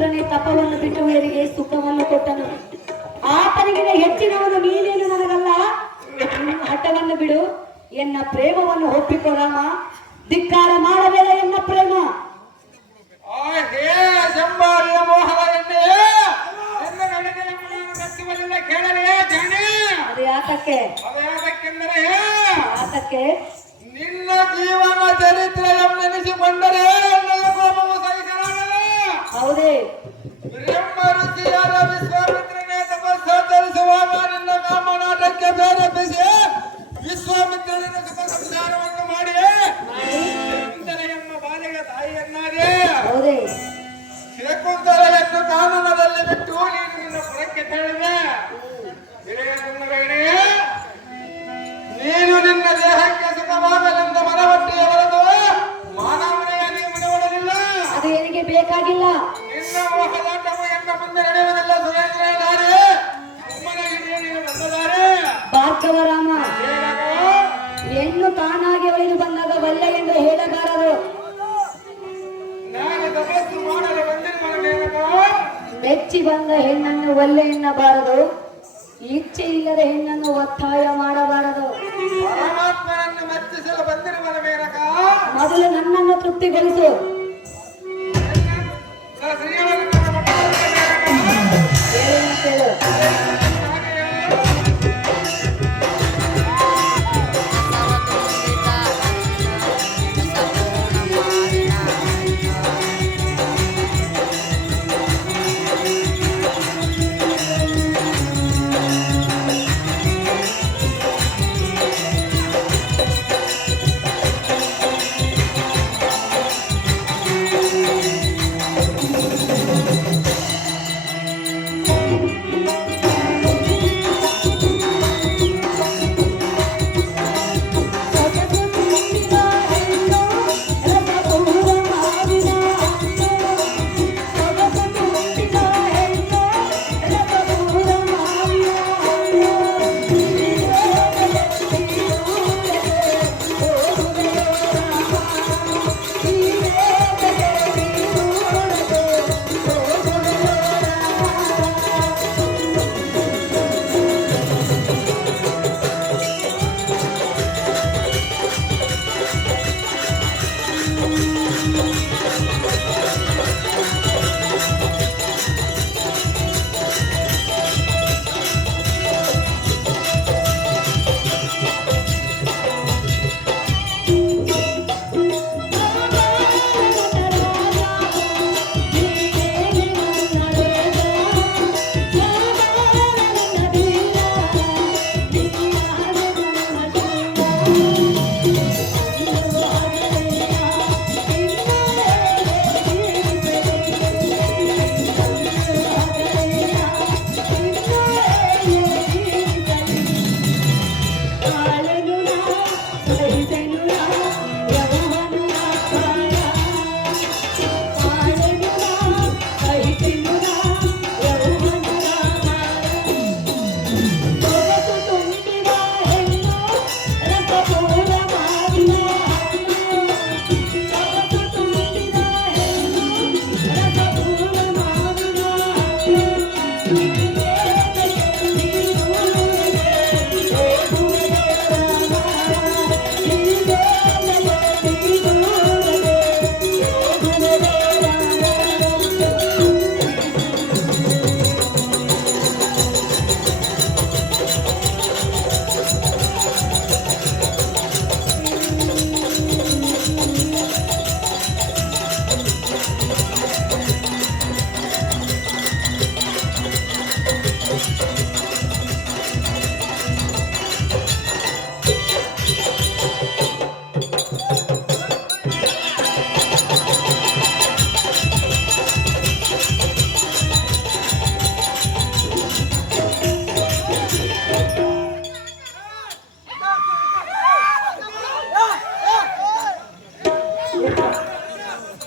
ವಿಶ್ವಾಮಿತ್ರನೇ ತಪವನ್ನು ಬಿಟ್ಟುವರಿಗೆ ಸುಖವನ್ನು ಕೊಟ್ಟನು. ಆತನಿಗೆ ಹೆಚ್ಚಿನವನು ನೀನೇನು ನನಗಲ್ಲ, ಹಠವನ್ನು ಬಿಡು, ಎನ್ನ ಪ್ರೇಮವನ್ನು ಒಪ್ಪಿಕೊ ರಾಮ, ಧಿಕ್ಕಾರ ಮಾಡಬೇಡ ಎನ್ನ ಪ್ರೇಮ. ಅದು ಯಾತಕ್ಕೆ? ಯಾತಕ್ಕೆ? ನಿನ್ನ ಜೀವನ ಚರಿತ್ರೆ ನೆನೆಸಿಕೊಂಡರೆ ಹೌದೇ ಋಷಿಯಾದ ವಿಶ್ವಾಮಿತ್ರನೇ ತಪಸ್ಸಾಚರಿಸುವಾಗ ನಿನ್ನ ಕಾಮನಾಟಕ್ಕೆ ಪ್ರೇರೇಪಿಸಿ ವಿಶ್ವಾಮಿತ್ರನಿಂದ ಸುಖ ಸಂಸಾರವನ್ನು ಮಾಡಿ ಎಂಬ ಬಾಲಿಗೆ ತಾಯಿಯನ್ನಾಗಿ ಹೌದೇ ಶಕುಂತಲೆಯನ್ನು ಕಾನನದಲ್ಲಿ ಬಿಟ್ಟು ನೀನು ನಿನ್ನ ಪುರಕ್ಕೆ ತೆರಳಿದೆ. ನೀನು ನಿನ್ನ ದೇಹಕ್ಕೆ ಸುಖವಾಗಲೆಂದ ಮನವಟ್ಟಿಯ ಹೊರತು ಮಾನವನೆಯಾಗಿ ಮನವೊಡಲಿಲ್ಲ. ಅದು ಏನಿಗೆ ಬೇಕಾಗಿಲ್ಲ. ನಿನ್ನ ಮೋಹದಾಟವು ಎನ್ನ ಮುಂದೆ ನಡೆಯುವುದಿಲ್ಲ. ಸುರೇಂದ್ರನಾರೆ ಅಮ್ಮನ ಹಿಡಿಯ ನೀನು ಬಂದದಾರೆ ಭಾರ್ಗವರಾಮ, ಹೆಣ್ಣು ತಾನಾಗಿ ಒಳಿದು ಬಂದಾಗ ಒಳ್ಳೆ ಎಂದು ಹೇಳಬಾರದು. ನಾನು ತಪಸ್ಸು ಮಾಡಲು ಬಂದಿರುವಾಗ ಮೆಚ್ಚಿ ಬಂದ ಹೆಣ್ಣನ್ನು ಒಳ್ಳೆ ಎನ್ನಬಾರದು, ಇಚ್ಛೆ ಇಲ್ಲದ ಹೆಣ್ಣನ್ನು ಒತ್ತಾಯ ಮಾಡಬಾರದು. ಪರಮಾತ್ಮನನ್ನು ಮೆಚ್ಚಿಸಲು ಬಂದಿರುವ ಮೇನಕ ಮೊದಲು ನನ್ನನ್ನು ತೃಪ್ತಿಗೊಳಿಸು.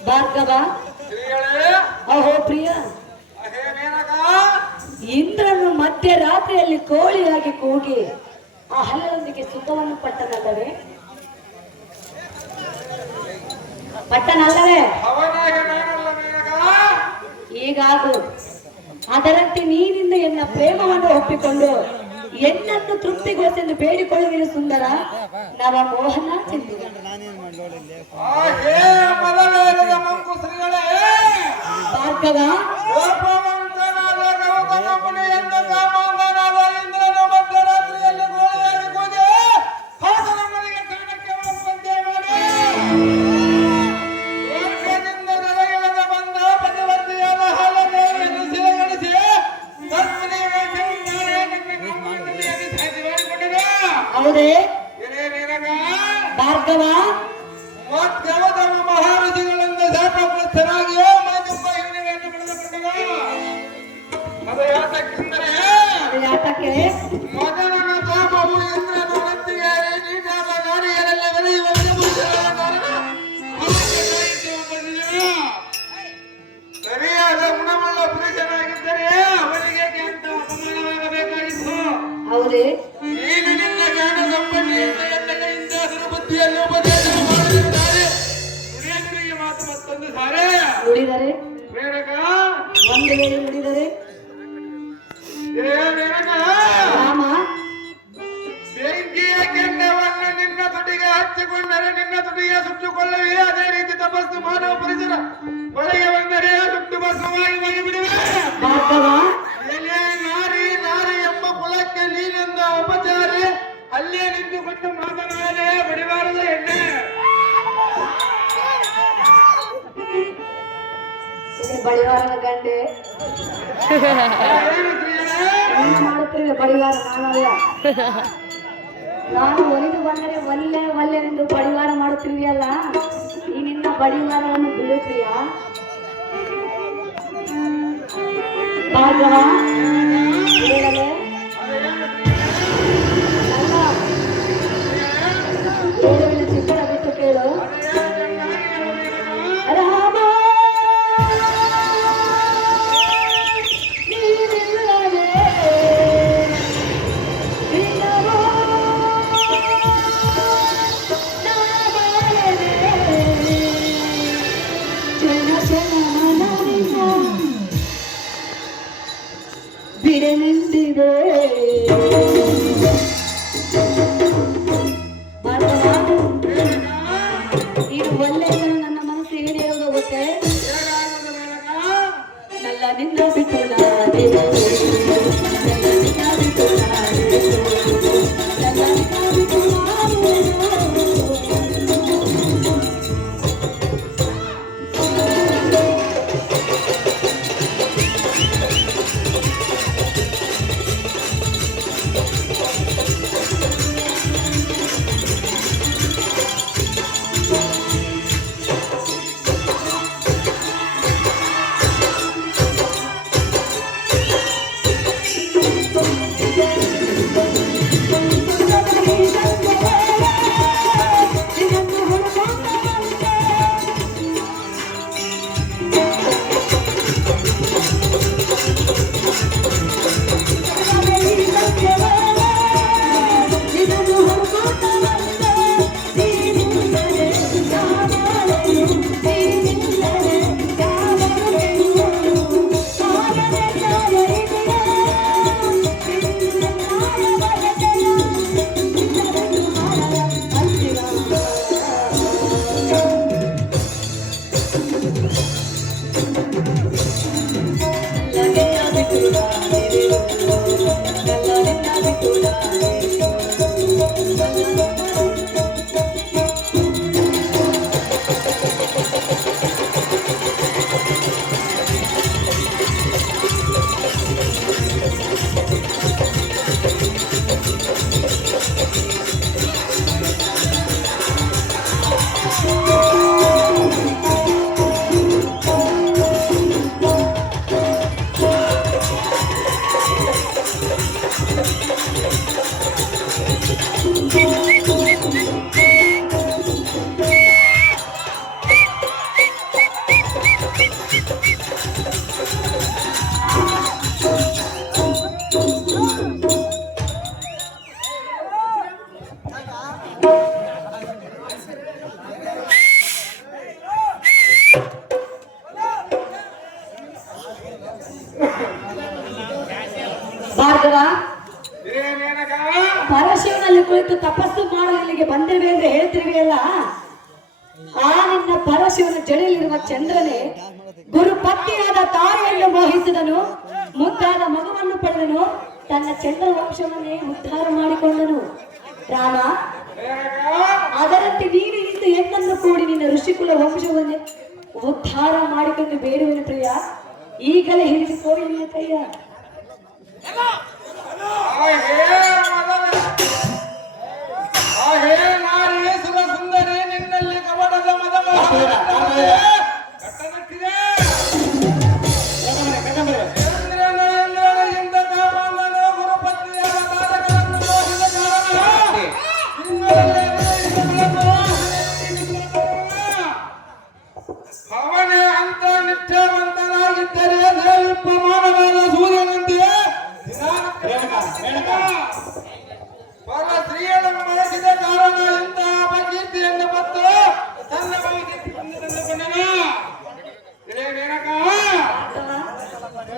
ಭಾರ್ಗವ, ಅಹೋ ಪ್ರಿಯ, ಇಂದ್ರನು ಮಧ್ಯರಾತ್ರಿಯಲ್ಲಿ ಕೋಳಿಯಾಗಿ ಕೂಗಿ ಆ ಹಲ್ಲೊಂದಿಗೆ ಸುಖವನ್ನು ಪಟ್ಟನಲ್ಲವೇ? ಪಟ್ಟನಲ್ಲವೇ? ಈಗ ಹೀಗಾಗು. ಅದರಂತೆ ನೀನಿಂದ ಎನ್ನ ಪ್ರೇಮವನ್ನು ಒಪ್ಪಿಕೊಂಡು ಎನ್ನನ್ನು ತೃಪ್ತಿಗೊಳಿಸೆಂದು ಬೇಡಿಕೊಳ್ಳುವಿನ ಸುಂದರ ನವ ಮೋಹನ ಚಂದ್ರ. ಮದವೇರದ ಮಂಕುಶ್ರೀಗಳೇ, ಭಾರ್ಗವ ಕೋಪವಂತನಾದ ಗೌತಮ ಮುನಿಯನ್ನು ಕಾಮಾಂಧನಾದ ಇಂದ್ರನ ಮಧ್ಯರಾತ್ರಿಯಲ್ಲಿ ಗೋಳಿಯಾಗಿ ಕೂಗಿ ಹಾಸನಗಳಿಗೆ ತಾಣಕ್ಕೆ ಹೋಗುವಂತೆ ಮಾಡಿ ಸ್ವರ್ಗದಿಂದ ನೆಲೆಗಿಳಿದ ಬಂದ ಪತಿವರ್ತಿಯಾದ ಹಾಲದೇವಿಯನ್ನು ಸಿಲಗಣಿಸಿ ಗರ್ಭಿಣಿ ವೇಷವಿದ್ದಾಳೆ ನಿನ್ನ ಕಾಮಾಂಧನೆಯಾಗಿ ಸಾಧಿ ಮಾಡಿಕೊಂಡಿದೆ. ಹೌದೇ ಇದೇ ನಿನಗ ಭಾರ್ಗವ ಗೌತಮ ಮಹಾಋಷಿಗಳಿಂದ ಶಾಪಗ್ರಸ್ತರಾಗಿಯೋ ಮೈದುಂಬ ಹಿರಿಯನ್ನು ಪಡೆದುಕೊಂಡರು. ಅದು ಯಾತಕ್ಕೆಂದರೆ ಯಾತಕ್ಕೆ ಮೊದಲನ ಪಾಪವು ಇಂದ್ರನು ನಂದಿಗೆ ನೀಟಾದ ಗಾಡಿಗಳಲ್ಲಿ ಬೆಳೆಯುವ ವಿಧಪುರುಷರಾದ ಕಾರಣ ಅವರಿಗೆ ಸಾಹಿತ್ಯವನ್ನು ಬರೆದಿದ್ದನು. ಸರಿಯಾದ ಗುಣವುಳ್ಳ ಪುರುಷನಾಗಿದ್ದರೆ ಅವರಿಗೆ ಅಂತ ಅಪಮಾನವಾಗಬೇಕಾಗಿತ್ತು. ಹೌದೇ ನೀನು ನಿನ್ನ ಜ್ಞಾನ ಸಂಪನ್ನೆಯಿಂದ ಎನ್ನ ಕೈಯಿಂದ ದುರ್ಬುದ್ಧಿಯನ್ನು ಉಪದೇಶ ಮಾಡಿದ್ದಾರೆ. ನುಡಿಯರಿಗೆ ಮಾತು ಮತ್ತೊಂದು ಸಾರೆ ನುಡಿದರೆ ಮೇರಕ ಒಂದು ವೇಳೆ ನುಡಿದರೆ ಮೇರಕ ರಾಮ ಬೆಂಕಿಯ ಕೆಂಡವನ್ನು ನಿನ್ನ ತುಟಿಗೆ ಹಚ್ಚಿಕೊಂಡರೆ ನಿನ್ನ ತುಟಿಗೆ ಸುಟ್ಟುಕೊಳ್ಳುವೆ. ಅದೇ ರೀತಿ ತಪಸ್ಸು ಮಾಡುವ ಪರಿಸರ ಒಳಗೆ ಬಂದರೆ ಸುಟ್ಟು ಭಸ್ಮವಾಗಿ ಹೋಗಿಬಿಡುವೆ. ಭಾರ್ಗವ ಎಲೆ ನಾರಿ ನಾರಿ ಎಂಬ ಕುಲಕ್ಕೆ ನೀನೆಂದ ಅಪಚಾರಿ ಅಲ್ಲೇ ನಿಂತುಕೊಂಡು ಮಾತನಾಡಲೇ ಬಡಿವಾರದ ಎಣ್ಣೆ. ಇದು ಬಡಿವಾರನ ಗಂಡೆ ಏನು ಪ್ರಿಯರೇ? ನೀನು ಮಾಡುತ್ತಿರುವ ಬಡಿವಾರ ನಾನಲ್ಲ. ನಾನು ಒಲಿದು ಬಂದರೆ ಒಲ್ಲೆ ಒಲ್ಲೆನೆಂದು ಬಡಿವಾರ ಮಾಡುತ್ತಿರುವೆಯಲ್ಲ, ಈ ನಿನ್ನ ಬಡಿವಾರವನ್ನು ಬಿಡು ಪ್ರಿಯ. ಭಾರ್ಗವ ಹೇಳಲೇ ಅಲ್ಲ, ಹೇಳುವಿನ ಚಿಕ್ಕಡ ಬಿಟ್ಟು ಕೇಳು. ರಾಮ ನೀನಿಲ್ಲದೆ ದಿನವೋ ನಾ ಬಾಳದೆ. ಜನ ಜನ ಮನವಿನ ಬಿಡನೆಂದಿದೆ. ಭಾರ್ಗವ ಇದು ಒಳ್ಳೆಯದನ್ನು ನನ್ನ ಮನಸ್ಸು ಏನು ಹೇಳೋದು ಗೊತ್ತೇ? ಹೇಗಾಗುವುದು ಮೇರಕ? ನಲ್ಲ ನಿನ್ನ ಬಿಟ್ಟು ನಾನೇ, ನಲ್ಲ ನಿನ್ನ ಬಿಟ್ಟು ನಾನೇ, ನಲ್ಲ ನಿನ್ನ ಬಿಟ್ಟು ನಾನೇ. ಭಾರ್ಗವ, ಮೇನಕ ಪರಶಿವನಲ್ಲಿ ಕುಳಿತು ತಪಸ್ಸು ಮಾಡಲು ಇಲ್ಲಿಗೆ ಬಂದಿರುವೆ ಎಂದು ಹೇಳ್ತಿರುವೆಯಲ್ಲ, ಆ ನಿನ್ನ ಪರಶಿವನ ಜಡೆಯಲ್ಲಿರುವ ಚಂದ್ರನೇ ಗುರುಪತ್ನಿಯಾದ ತಾರೆಯನ್ನು ಮೋಹಿಸಿದನು, ಮುದ್ದಾದ ಮಗುವನ್ನು ಪಡೆದನು, ತನ್ನ ಚಂದ್ರ ವಂಶವನ್ನೇ ಉದ್ಧಾರ ಮಾಡಿಕೊಂಡನು. ರಾಮ, ಅದರಂತೆ ನೀನು ಇಂದು ಹೆಣ್ಣನ್ನು ಕೂಡಿ ನಿನ್ನ ಋಷಿಕುಲ ವಂಶವನ್ನೇ ಉದ್ಧಾರ ಮಾಡಿಕೊಂಡು ಬೇಡುವನು ಪ್ರಿಯ. ಈಗಲೇ ಹಿಡಿದುಕೋ ಎನ್ನ ಕೈಯ. ಸುಂದರಿ ನಿನ್ನಲ್ಲಿ ಕವಡದ ಮದ ಅವನೇ ಅಂತ ನಿಷ್ಠಾವಂತನಾಗಿದ್ದರೆ ದೇವಿಪ್ಪ ಮಾನವನ ಸೂರ್ಯನಂತೆಯೇ ಪರ ಸ್ತ್ರೀಯನ್ನು ಬಳಸಿದ ಕಾರಣ ಇಂತಹ ಅಪಕೀರ್ತಿಯನ್ನು ಬತ್ತು ತನ್ನ ತಂದುಕೊಂಡನು.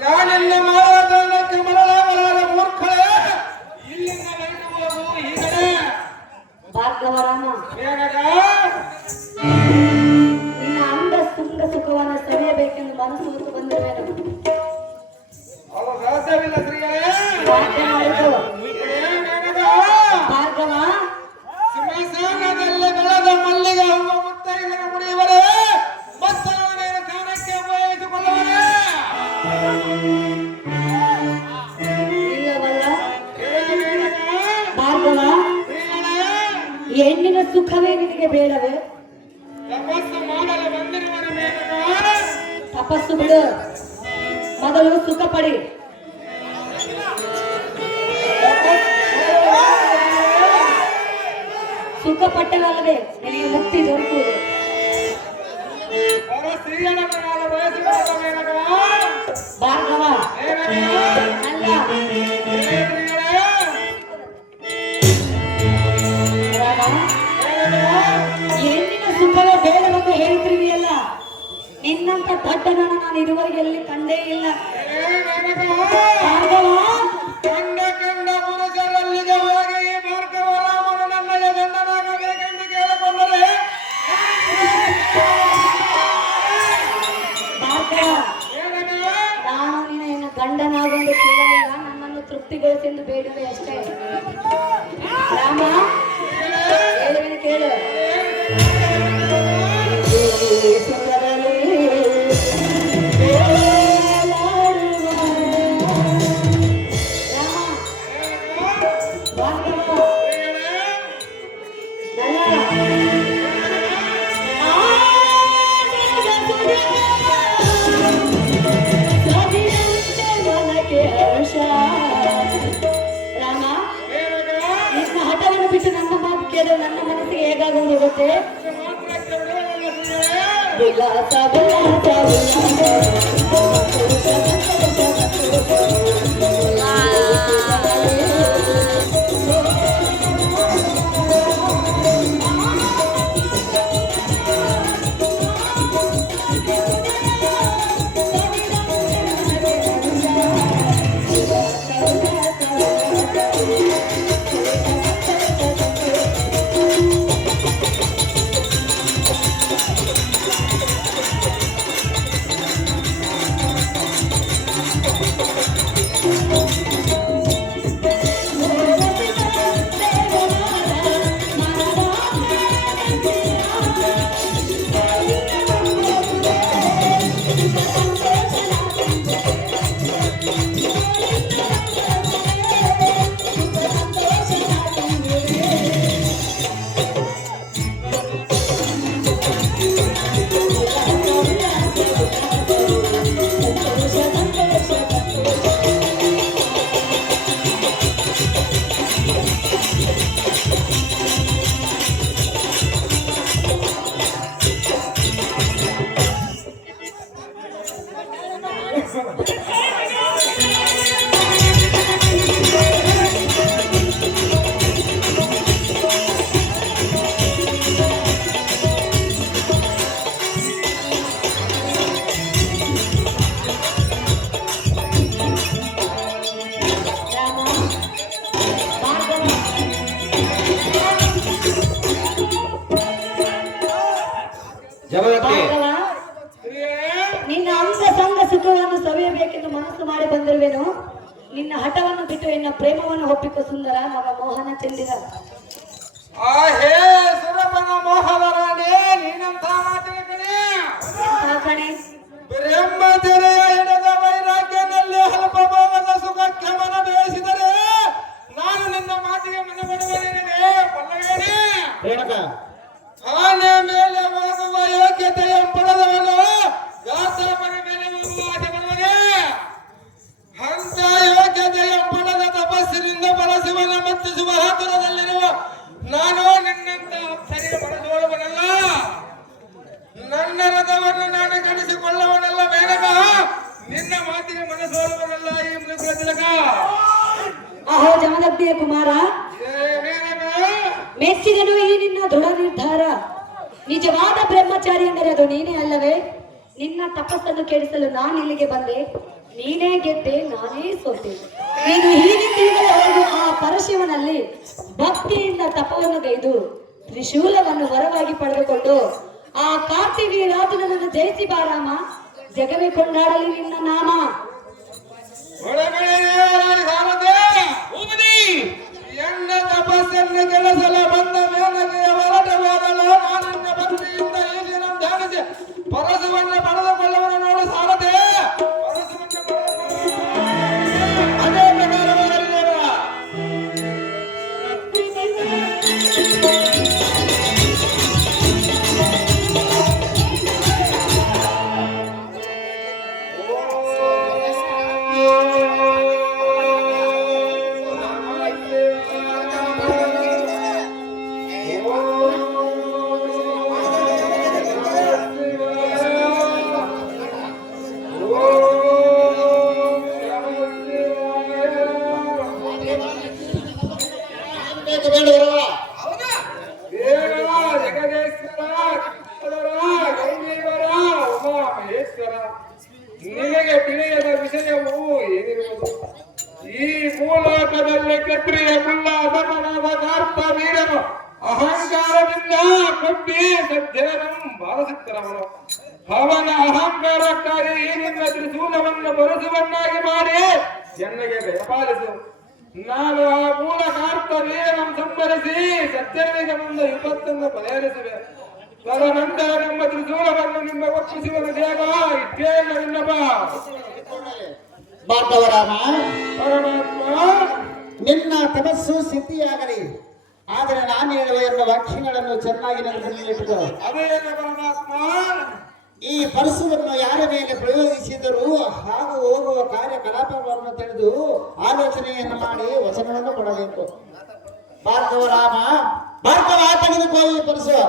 ನಾನೆಲ್ಲ ಮಾರಾಟಕ್ಕೆ ಮರಳಾಗಲಾದ ಮೂರ್ಖಳೇ, ಇಲ್ಲಿಂದ ಹೊರಟುವುದು ಹೀಗಲೇ. ಭಾರ್ಗವರಾಮ, ನಿನ್ನ ಅಂದ ಸುಂಗ ಸುಖವನ್ನು ಸವಿಯಬೇಕೆಂದು ಮನಸ್ಸು ಹೊತ್ತು ಬಂದಿರುವೆನು. ಅವು ಸಾಧ್ಯವಿಲ್ಲ ಸ್ತ್ರೀಗಳೇ. ಭಾರ್ಗವ, ಸಿಂಹಾಸನದಲ್ಲಿ ಬೆಳೆದ ಮಲ್ಲಿಗೆ ಹೂವ ಮುತ್ತೈದರ ಮುಡಿಯವರೇ, ಮತ್ತವನೇ ಸ್ಥಾನಕ್ಕೆ ಉಪಯೋಗಿಸಿಕೊಳ್ಳುವರೇ. ಇಲ್ಲವಲ್ಲ ಭಾರ್ಗವ, ಹೆಣ್ಣಿನ ಸುಖವೇ ನಿನಗೆ ಬೇಡವೇ? ತಪಸ್ಸು ಮಾಡಲು ಬಂದಿರುವನು ಮೇನಕ. ತಪಸ್ಸು ಬಿಡು, ಮೊದಲು ಸುಖ ಪಡಿ. ಸುಖ ಪಟ್ಟನಲ್ಲದೆ ನಿನಗೆ ಮುಕ್ತಿ ದೊರಕುವುದು. ಪರ ಸ್ತ್ರೀಯನ್ನು ನಾನು ಬಯಸಿದ ಮೇನಕ. ಭಾರ್ಗವ, ಅಲ್ಲ ರಾಮ, ಹೆಣ್ಣಿನ ಸುಖವೇ ಬೇಡವೆಂದು ಹೇಳ್ತಿರುವೆಯಲ್ಲ, ನಿನ್ನಂತ ದೊಡ್ಡನನ್ನು ನಾನು ಇದುವರೆಗೆ ಎಲ್ಲಿ ಕಂಡೇ ಇಲ್ಲ. ಭಾರ್ಗವ, ಕಂಡ ಪುರುಷರಲ್ಲಿಗೆ ಹೋಗಿ ಈ ಭಾರ್ಗವ ರಾಮನು ನನ್ನಲ್ಲಿ ಗಂಡನಾಗಬೇಕೆಂದು ಕೇಳಿಕೊಂಡರೆ ಭಾರ್ಗವ, ನಾನು ನಿನ್ನ ಗಂಡನಾಗೊಂಡು ಕೇಳಲಿಲ್ಲ, ನನ್ನನ್ನು ತೃಪ್ತಿಗೊಳಿಸೆಂದು ಬೇಡುವೆ ಅಷ್ಟೇ. ರಾಮ, ಹೇಳುವೆನು ಕೇಳು. ನನ್ನ ಮನಸ್ಸಿಗೆ ಹೇಗಾಗೊಂಡು ಹೋಗುತ್ತೆ. ವಿಲಾಸ ಜಗದತ್ತಿ ಭಾರ್ಗವ, ನಿನ್ನ ಅಂಗ ಸಂಗ ಸುಖವನ್ನು ಸವಿಯಬೇಕೆಂದು ಮನಸ್ಸು ಮಾಡಿ ಬಂದಿರುವೆನು. ನಿನ್ನ ಹಠವನ್ನು ಬಿಟ್ಟು ಎನ್ನ ಪ್ರೇಮವನ್ನು ಒಪ್ಪಿಕೊ ಸುಂದರ ಮಗ ಮೋಹನ ಚಂದಿರ. ಆ ಹೇ ಸುರಪನ ಮೋಹದ ರಾಣಿ ನೀನಂತ ಮಾತಿನ ಕಣೆ ಬ್ರಹ್ಮ ತೆರೆಯ ಹಿಡಿದ ವೈರಾಗ್ಯದಲ್ಲಿ ಅಲ್ಪ ಭೋಗದ ಸುಖಕ್ಕೆ ಮನ ಬೇಯಿಸಿದರೆ ನಾನು ನಿನ್ನ ಮಾತಿಗೆ ಮನಗೊಡುವುದೇನೆ ಪಲ್ಲವೇನೆ. ಆನೆ ಮೇಲೆ ಹೋಗುವ ಯೋಗ್ಯತೆಯ ಪಡೆದವನು ಗಾತಪನ ಮೇಲೆ ಹೋಗುವ ಆಸೆ ಬರುವನೇ. ಅಂತ ಯೋಗ್ಯತೆಯ ಪಡೆದ ತಪಸ್ಸಿನಿಂದ ಬಳಸುವನ ಮತ್ತಿಸುವ ಹಾತುರದಲ್ಲಿರುವ ನಾನು ನಿನ್ನಂತ ಸರಿಯ ಮನಸೋಳುವನಲ್ಲ. ನನ್ನ ರಥವನ್ನು ನಾನು ಕಳಿಸಿಕೊಳ್ಳುವನಲ್ಲ ಮೇನಕ. ನಿನ್ನ ಮಾತಿಗೆ ಮನಸೋಳುವನಲ್ಲ ಈ ಮೃಗ ತಿಲಕ. ಅಹೋ ಜಮದಗ್ನಿಯ ಕುಮಾರ, ಮೆಚ್ಚಿದನು ಈ ನಿನ್ನ ದೃಢ ನಿರ್ಧಾರ. ನಿಜವಾದ ಬ್ರಹ್ಮಚಾರಿ ಎಂದರೆ ಅದು ನೀನೇ ಅಲ್ಲವೇ? ನಿನ್ನ ತಪಸ್ಸನ್ನು ಕೆಡಿಸಲು ನಾನು ಇಲ್ಲಿಗೆ ಬಂದೆ. ನೀನೇ ಗೆದ್ದೆ, ನಾನೇ ಸೋತೆ. ನೀನು ಹೀಗಿಂದವರೆಗೂ ಆ ಪರಶಿವನಲ್ಲಿ ಭಕ್ತಿಯಿಂದ ತಪವನ್ನು ಗೈದು ತ್ರಿಶೂಲವನ್ನು ವರವಾಗಿ ಪಡೆದುಕೊಂಡು ಆ ಕಾರ್ತಿವೀರಾಜನನ್ನು ಜಯಿಸಿ ಬಾರಾಮ. ಜಗವೇ ಕೊಂಡಾಡಲಿ ನಿನ್ನ ನಾಮ. ಎನ್ನ ತಪಸ್ಸನ್ನು ಕೆಲಸಲ ಬಂದ ಮೇಲನೆಯ ಹೊರಟವಾದಲು ನಾನಿನ್ನ ಭಕ್ತಿಯಿಂದ ಈ ದಿನ ಧ್ಯಾನಿಸಿ ಪರಸವನ್ನು ಪಡೆದುಕೊಳ್ಳುವನು ನೋಡು ಸಾರದೆ. ಪರಸವನ್ನು ಅದೇ ಪ್ರಕಾರವಾಗಲಿಲ್ಲ. ನಿನಗೆ ತಿಳಿಯದ ವಿಷಯವು ಏನಿರುವುದು? ಈ ಭೂಲೋಕದಲ್ಲಿ ಕ್ಷತ್ರಿಯ ಮುಲ್ಲ ಅಧಮನಾದ ಕಾರ್ತ ವೀರನು ಅಹಂಕಾರದಿಂದ ಕೊಟ್ಟಿ ಸಜ್ಜನರನ್ನು ಬಾರಿಸುತ್ತಿರವನು. ಅವನ ಅಹಂಕಾರಕ್ಕಾಗಿ ಈ ನಿನ್ನ ತ್ರಿಶೂಲವನ್ನು ಬರಸುವನ್ನಾಗಿ ಮಾಡಿ ಎನ್ನಗೆ ದಯಪಾಲಿಸು. ನಾನು ಆ ಮೂಲ ಕಾರ್ತ ವೀರನನ್ನು ಸಂಹರಿಸಿ ಸಜ್ಜನರಿಗೆ ಮುಂದೆ ವಿಪತ್ತನ್ನು ಪರಿಹರಿಸುವೆ. ತದನಂತರ ನಿಮ್ಮ ತ್ರಿಶೂಲವನ್ನು ನಿಮ್ಮ ಒಪ್ಪಿಸುವ ದೇವ ಇಷ್ಟೇನ ವಿನ್ನಪ. ಭಾರ್ಗವರಾಮ, ಪರಮಾತ್ಮ ನಿನ್ನ ತಪಸ್ಸು ಸಿದ್ಧಿಯಾಗಲಿ. ಆದರೆ ನಾನು ಹೇಳುವ ಎರಡು ವಾಕ್ಯಗಳನ್ನು ಚೆನ್ನಾಗಿ ನೆನಪಿಟ್ಟುಕೋ. ಅದೇನ ಪರಮಾತ್ಮ? ಈ ಪರಶುವನ್ನು ಯಾರ ಮೇಲೆ ಪ್ರಯೋಗಿಸಿದರೂ ಹಾಗೂ ಹೋಗುವ ಕಾರ್ಯಕಲಾಪವನ್ನು ತಿಳಿದು ಆಲೋಚನೆಯನ್ನು ಮಾಡಿ ವಚನವನ್ನು ಕೊಡಬೇಕು. ಭಾರ್ಗವರಾಮ, ಭಾರ್ಗವ ತೆಗೆದುಕೋ ಈ ಪರಶು.